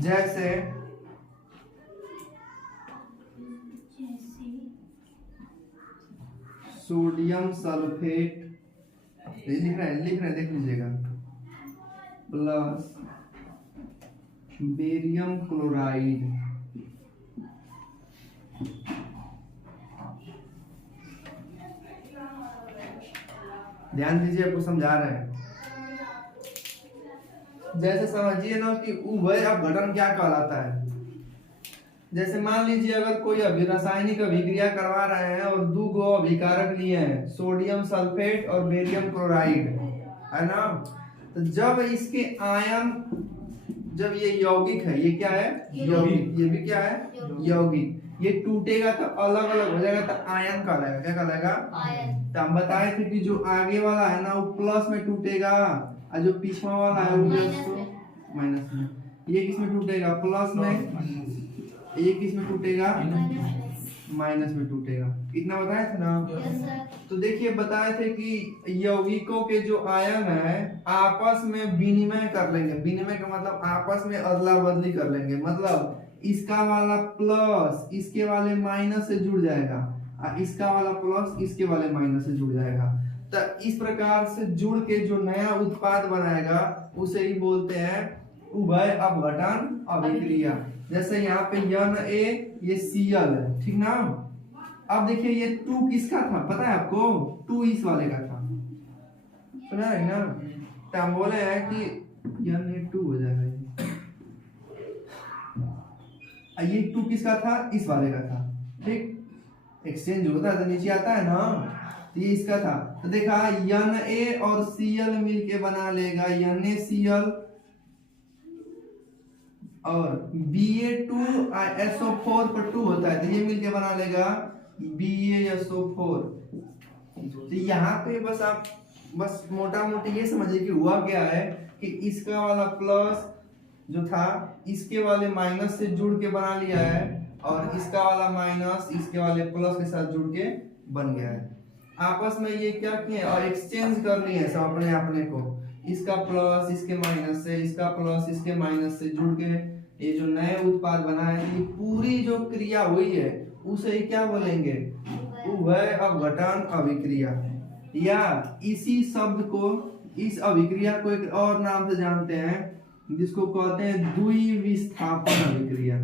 जैसे sodium sulphate, लिख रहे हैं देख लीजिएगा, प्लस बेरियम क्लोराइड, ध्यान दीजिए, आपको समझा रहे हैं। जैसे समझिए ना कि उभय अपघटन क्या कहलाता है। जैसे मान लीजिए अगर कोई रासायनिक अभिक्रिया करवा रहे हैं और दो गो अभिकारक लिए हैं, सोडियम सल्फेट और बेरियम क्लोराइड, है ना। तो जब इसके आयन, जब ये यौगिक है, ये क्या है यौगिक, ये भी क्या है यौगिक, ये टूटेगा तो अलग अलग हो जाएगा तो आयन कहलाएगा। क्या कहलाएगा? आयन। तो हम बताए थे कि जो आगे वाला है ना वो प्लस में टूटेगा और जो पीछवा वाला है वो माइनस में। ये किस में टूटेगा? प्लस में। ये किस में टूटेगा? माइनस में टूटेगा। इतना बताया था ना। तो देखिए बताए थे कि यौगिकों के जो आयन है आपस में विनिमय कर लेंगे। विनिमय का मतलब आपस में अदला बदली कर लेंगे, मतलब इसका वाला प्लस इसके वाले माइनस से जुड़ जाएगा और इसका वाला प्लस इसके वाले माइनस से जुड़ जाएगा। तो इस प्रकार से जुड़ के जो नया उत्पाद बनाएगा उसे ही बोलते हैं उभय अपघटन अभिक्रिया। जैसे यहाँ पे Na ये Cl है, ठीक ना। अब देखिए ये 2 किसका था पता है आपको? 2 इस वाले का था, सुना है ना। तो हम बोले हैं कि Na2 हो जाएगा। ये 2 किसका था? इस वाले का था, ठीक। एक्सचेंज होता है तो नीचे आता है ना, ये इसका था। तो देखा Na और Cl मिलके बना लेगा NaCl और Ba2SO4 पर 2 होता है तो ये मिलके बना लेगा BaSO4। तो यहाँ पे बस आप बस मोटा मोटी ये समझिए कि हुआ क्या है कि इसका वाला प्लस जो था इसके वाले माइनस से जुड़ के बना लिया है और इसका वाला माइनस इसके वाले प्लस के साथ जुड़ के बन गया है। आपस में ये क्या किए और एक्सचेंज कर लिए सब अपने अपने को, इसका प्लस इसके माइनस से, इसका प्लस इसके माइनस से जुड़ के ये जो नए उत्पाद बना है, ये पूरी जो क्रिया हुई है उसे क्या बोलेंगे? उभय अपघटन अभिक्रिया। या इसी शब्द को, इस अभिक्रिया को एक और नाम से जानते हैं जिसको कहते हैं द्विविस्थापन अभिक्रिया।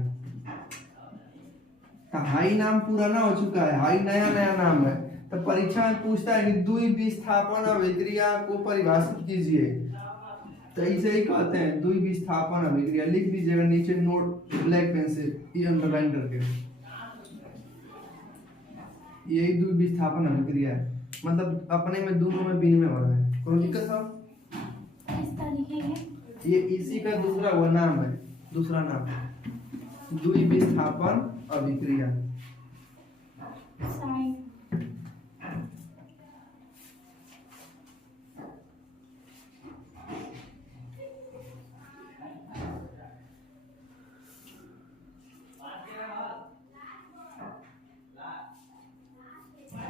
हाई नाम पुराना हो चुका है, हाई नया नया नाम है। तो परीक्षा में पूछता है कि द्विविस्थापन अभिक्रिया को परिभाषित कीजिए, तो इसे ही कहते हैं द्विविस्थापन अभिक्रिया। लिख दीजिएगा नीचे नोट ब्लैक पेन से, ये अंडरलाइन करके, यही द्विविस्थापन अभिक्रिया है। मतलब अपने में दोनों में विनिमय हो रहा है। कोई दिक्कत है? ये इसी का दूसरा वो नाम है, दूसरा नाम द्विविस्थापन अभिक्रिया।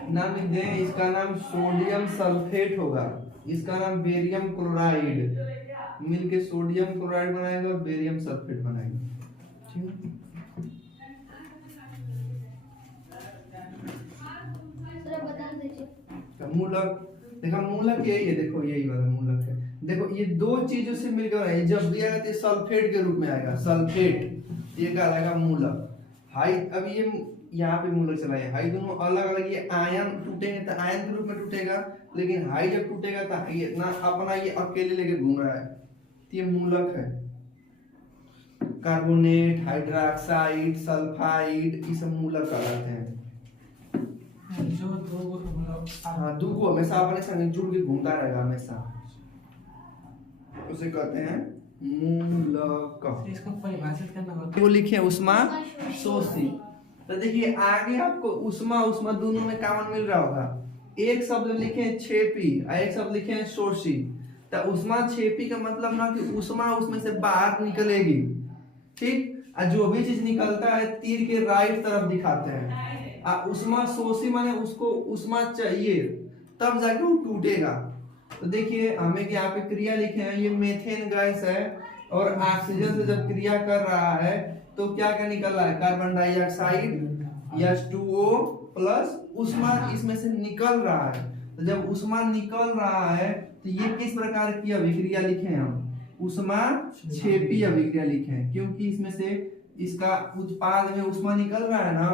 नाम लिख दें, इसका नाम सोडियम सल्फेट होगा, इसका नाम बेरियम क्लोराइड, मिलके सोडियम क्लोराइड बनाएगा और बेरियम सल्फेट बनाएगा। ठीक है। मूलक देखा, मूलक यही है, देखो यही वाला मूलक है। देखो ये दो चीजों से मिलकर है, जब दिया गया तो सल्फेट के रूप में आएगा, सल्फेट, ये कहलाएगा मूलक। हाई, अब ये यहाँ पे मूलक चला है, हाई दोनों अलग अलग, ये आयन टूटेंगे तो आयन के रूप में टूटेगा, लेकिन हाई जब टूटेगा तो ये ना अपना ये अकेले लेके घूम रहा है, तो ये मूलक है। कार्बोनेट, हाइड्रोक्साइड, सल्फाइड, ये सब मूलक कहलाते हैं। जो दो को हमेशा अपने संग जुड़ के घूमता रहेगा हमेशा, उसे कहते हैं मूलक। इसको परिभाषित करना होता है, वो लिखे उष्मा शोषी। तो देखिए आगे आपको उष्मा उष्मा दोनों में कॉमन मिल रहा होगा। एक शब्द लिखे क्षेपी और एक शब्द लिखे शोषी। तो उष्मा क्षेपी का मतलब ना कि उष्मा उसमें से बाहर निकलेगी, ठीक, और जो भी चीज निकलता है तीर के राइट तरफ दिखाते हैं। और उष्मा शोषी माने उसको उष्मा चाहिए तब जाके वो टूटेगा। तो देखिए हमें यहाँ पे क्रिया लिखे हैं, ये मेथेन गैस है, और ऑक्सीजन से जब क्रिया कर रहा है तो क्या क्या निकल रहा है, कार्बन डाइऑक्साइड H2O प्लस ऊष्मा इसमें से निकल रहा है। तो जब ऊष्मा निकल रहा है तो ये किस प्रकार की अभिक्रिया लिखे हैं हम, ऊष्मा क्षेपी अभिक्रिया लिखे हैं, क्योंकि इसमें से इसका उत्पाद में ऊष्मा निकल रहा है ना,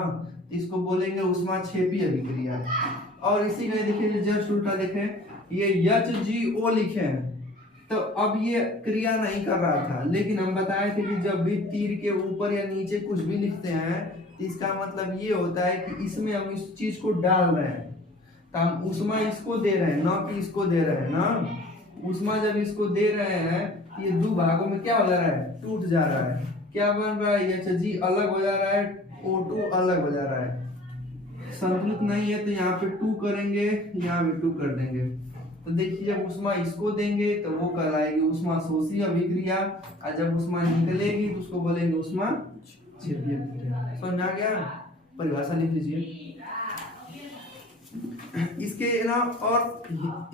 तो इसको बोलेंगे ऊष्मा क्षेपी अभिक्रिया। और इसी का देखिए जस्ट उल्टा लिखे, ये HGO लिखे हैं, तो अब ये क्रिया नहीं कर रहा था, लेकिन हम बताए थे कि जब भी तीर के ऊपर या नीचे कुछ भी लिखते हैं तो इसका मतलब ये होता है कि इसमें हम इस चीज को डाल रहे हैं, तो हम ऊष्मा इसको दे रहे हैं ना कि इसको दे रहे हैं ना। ऊष्मा जब इसको दे रहे हैं तो ये दो भागों में क्या हो जा रहा है, टूट जा रहा है, क्या बन रहा है, Hg अलग हो जा रहा है, O2 अलग हो जा रहा है, संतुलित नहीं है, तो यहाँ पे 2 करेंगे, यहाँ पे 2 कर देंगे। तो देखिए जब ऊष्मा इसको देंगे तो वो कहलाएगी ऊष्मा शोषी अभिक्रिया, और जब ऊष्मा निकलेगी तो उसको बोलेंगे ऊष्मा क्षेपी अभिक्रिया। समझ में आ गया, परिभाषा लिख लीजिए इसके ना, और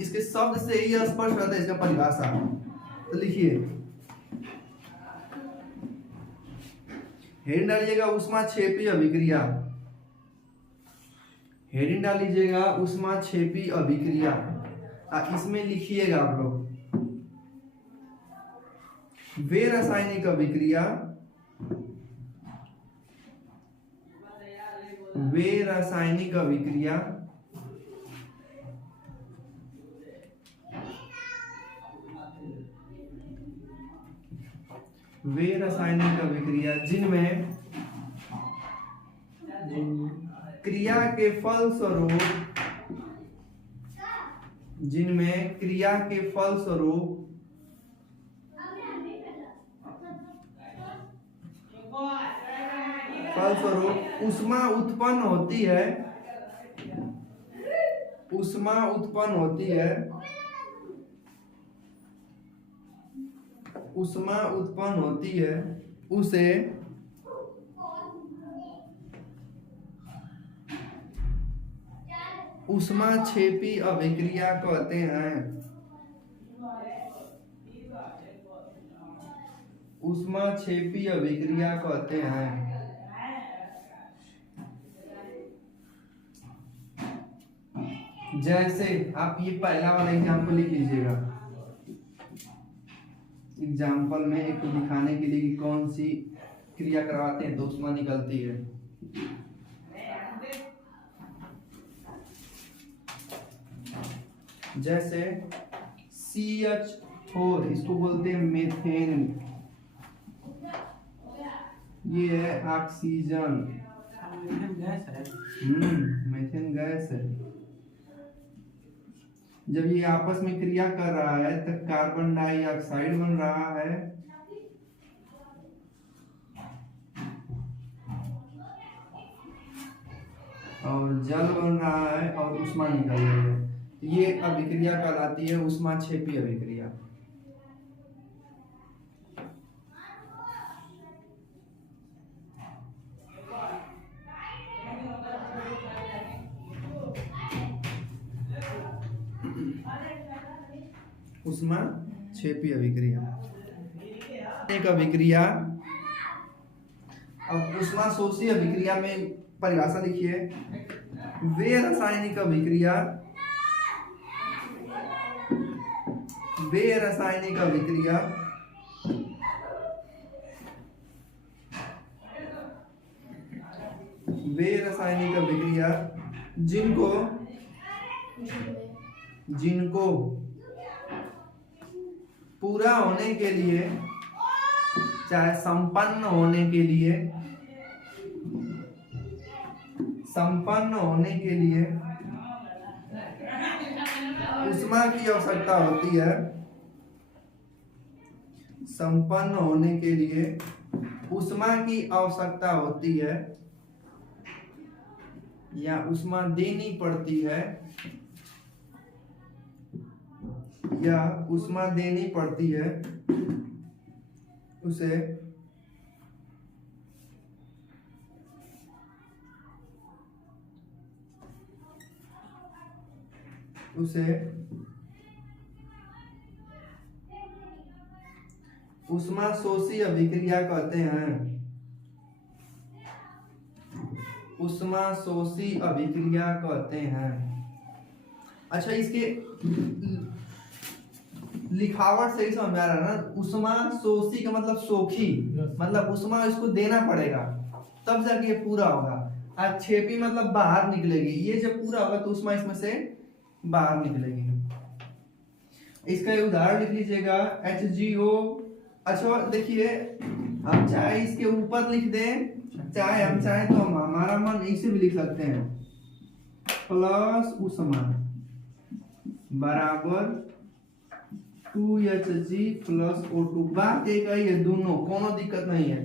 इसके शब्द से ही स्पष्ट होता है इसका परिभाषा। तो लिखिए, हेडिंग डालिएगा ऊष्मा क्षेपी अभिक्रिया, हेडिंग डाल लीजिएगा ऊष्मा क्षेपी अभिक्रिया। इसमें लिखिएगा आप लोग वे रासायनिक अभिक्रिया, वे रासायनिक अभिक्रिया वे रासायनिक अभिक्रिया जिनमें क्रिया के फलस्वरूप, जिनमें क्रिया के फलस्वरूप ऊष्मा उत्पन्न होती है, ऊष्मा उत्पन्न होती है, ऊष्मा उत्पन्न होती है, उसे ऊष्मा क्षेपी अभिक्रिया कहते हैं, ऊष्मा क्षेपी अभिक्रिया कहते हैं। जैसे आप ये पहला वाला एग्जाम्पल लिख लीजिएगा, एग्जाम्पल में एक तो दिखाने के लिए कि कौन सी क्रिया करवाते हैं तो ऊष्मा निकलती है। जैसे CH4 इसको बोलते हैं मेथेन, ये है ऑक्सीजन, मेथेन गैस है। जब ये आपस में क्रिया कर रहा है तो कार्बन डाइऑक्साइड बन रहा है और जल बन रहा है और ऊष्मा निकल रही है। ये अभिक्रिया कहलाती है ऊष्मा क्षेपी अभिक्रिया। ऊष्मा क्षेपी अभिक्रिया, एक अभिक्रिया। अब ऊष्मा शोषी अभिक्रिया में परिभाषा लिखिए, वे रासायनिक अभिक्रिया, वे रासायनिक अभिक्रिया वे रासायनिक अभिक्रिया जिनको जिनको पूरा होने के लिए, चाहे संपन्न होने के लिए, संपन्न होने के लिए ऊष्मा की आवश्यकता होती है, संपन्न होने के लिए ऊष्मा की आवश्यकता होती है या ऊष्मा देनी पड़ती है, या ऊष्मा देनी पड़ती है, उसे उष्मा शोषी अभिक्रिया कहते हैं। उष्मा शोषी अभिक्रिया कहते हैं। अच्छा, इसके लिखावट सही समझ में आ रहा है ना? उष्मा शोषी का मतलब सोखी, मतलब उष्मा इसको देना पड़ेगा तब जाके ये पूरा होगा। आज छेपी मतलब बाहर निकलेगी, ये जब पूरा होगा तो उष्मा इसमें से बाहर निकलेगी। इसका एक उदाहरण लिख लीजिएगा, HgO। अच्छा देखिए, हम चाहे इसके ऊपर लिख दें, चाहे हम चाहे तो हम हमारा मन इसे भी लिख सकते हैं, प्लस उष्मा बराबर 2Hg प्लस O2। बात एक ही है, दोनों कोनो दिक्कत नहीं है।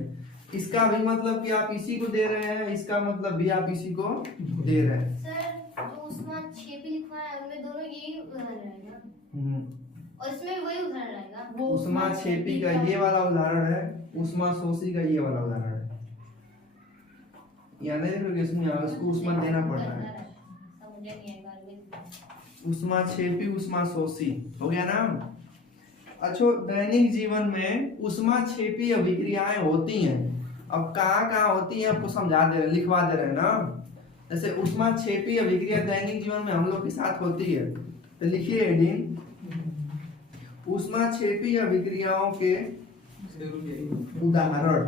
इसका भी मतलब कि आप इसी को दे रहे हैं, इसका मतलब भी आप इसी को दे रहे हैं। सर जो उष्मा छेपी लिखा है उनमें दोनों यही उदाहरण रहेगा और इसमें भी वही उदाहरण रहेगा। उष्मा छेपी का ये वाला उदाहरण है, उष्मा शोषी का ये वाला उदाहरण है। यानी देखो इसमें उसको उष्मा देना पड़ता है। उष्मा छेपी उष्मा शोषी हो गया ना। अच्छा, दैनिक जीवन में उष्मा छेपी अभिक्रियाएं होती हैं। अब कहाँ कहाँ होती है आपको समझा दे रहे, लिखवा दे रहे हैं ना। जैसे उष्मा छेपी अभिक्रिया दैनिक जीवन में हम लोग के साथ होती है, तो लिखिए हेडिंग, उष्मा छेपी अभिक्रियाओं के उदाहरण।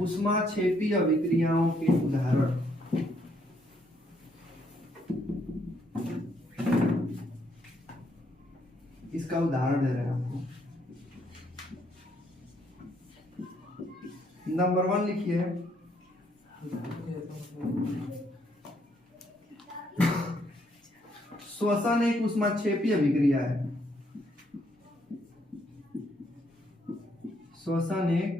उष्मा छेपी अभिक्रियाओं के उदाहरण। इसका उदाहरण दे रहे हैं आपको। नंबर 1 लिखिए, श्वसन एक उष्माक्षेपी अभिक्रिया है। श्वसन एक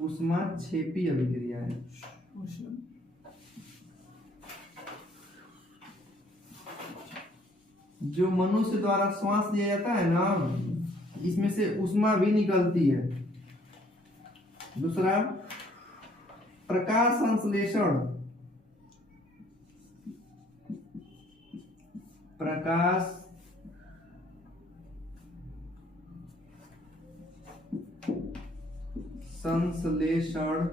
उष्माक्षेपी अभिक्रिया है। जो मनुष्य द्वारा श्वास लिया जाता है ना, इसमें से उष्मा भी निकलती है। दूसरा, प्रकाश संश्लेषण। प्रकाश संश्लेषण,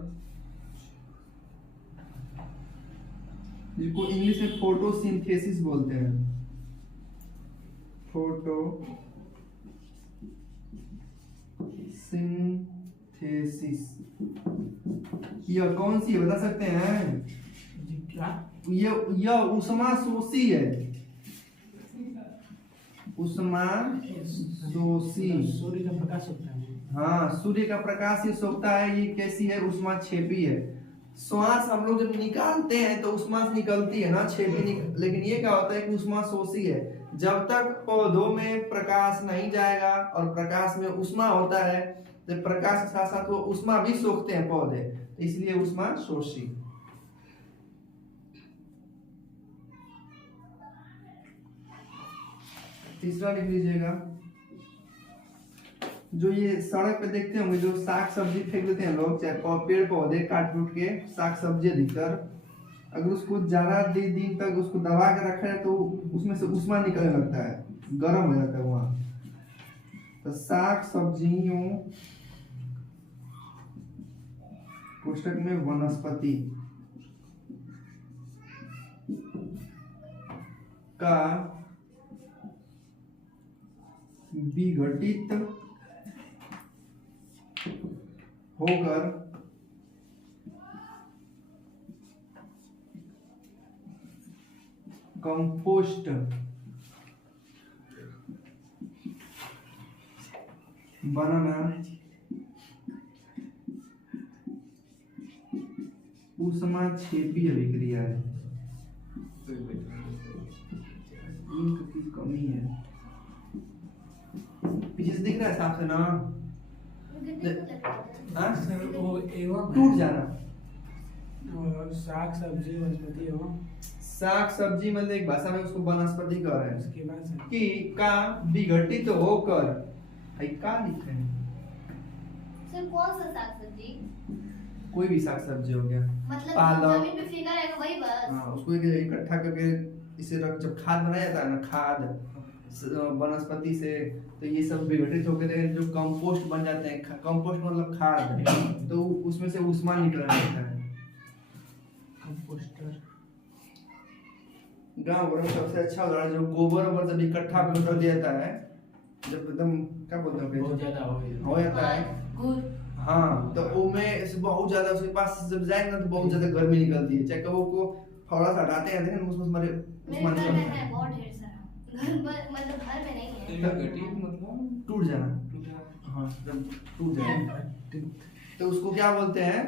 जिसको इंग्लिश में फोटोसिंथेसिस बोलते हैं। फोटोसिंथेसिस यह कौन सी है बता सकते हैं? यह उष्मा शोषी है। उष्मा शोषी, सूर्य का प्रकाश होता है। हाँ, सूर्य का प्रकाश ही सोखता है। ये कैसी है? उष्मा छेपी है। श्वास हम लोग जब निकालते हैं तो उष्मा निकलती है ना, छेपी लेकिन ये क्या होता है कि उष्मा शोषी है। जब तक पौधों में प्रकाश नहीं जाएगा और प्रकाश में उष्मा होता है, तो प्रकाश के साथ साथ वो उष्मा भी सोखते हैं पौधे, तो इसलिए उष्मा शोषी। तीसरा लिख लीजिएगा, जो ये सड़क पे देखते होंगे, जो साग सब्जी फेंक देते हैं लोग, चाहे पेड़ पौधे काट कूट के साग सब्जी अधिकतर, अगर उसको ज्यादा दिन तक उसको दबा के रखा है तो उसमें से उष्मा निकलने लगता है, गर्म हो जाता है वहां। तो साग सब्जियों पुस्तक में वनस्पति का विघटित होकर कंपोस्ट बनाना उष्माक्षेपी अभिक्रिया है। इंक की कमी है, पीछे से दिख रहा है साफ से ना? टूट जाना। साग सब्जी वनस्पति हो। साग सब्जी मतलब एक भाषा में उसको वनस्पति कह रहे हैं। उसके बाद कि का विघटित होकर, का लिखे हैं? सर कौन सा साग सब्जी? कोई भी साग सब्जी हो गया, मतलब पालक, जमीन पे फेंका रहेगा वही बस। हाँ, उसको इकट्ठा करके इसे रख, जब खाद बनाया जाता है ना, खाद वनस्पति से, तो ये सब विघटित होकर जो कंपोस्ट बन जाते हैं, कंपोस्ट मतलब खाद, तो उसमें से ऊष्मा निकलने लगता है। कंपोस्टर गाँव में सबसे अच्छा उदाहरण जो गोबर वोबर जब इकट्ठा कर दिया जाता है, जब एकदम क्या बोलते हैं बहुत ज्यादा हो जाता है, गुड़ हाँ, तो वो में बहुत ज्यादा उसके पास जब जाएंगे ना तो बहुत ज्यादा गर्मी निकलती है, चाहे कबो को थोड़ा सा हटाते हैं लेकिन उसमें हमारे मेरे उस्मान घर में निकलता है है, बहुत ढेर सारा। घर पर मतलब घर में नहीं है। टूट जाना, हाँ जब टूट जाए तो उसको क्या बोलते हैं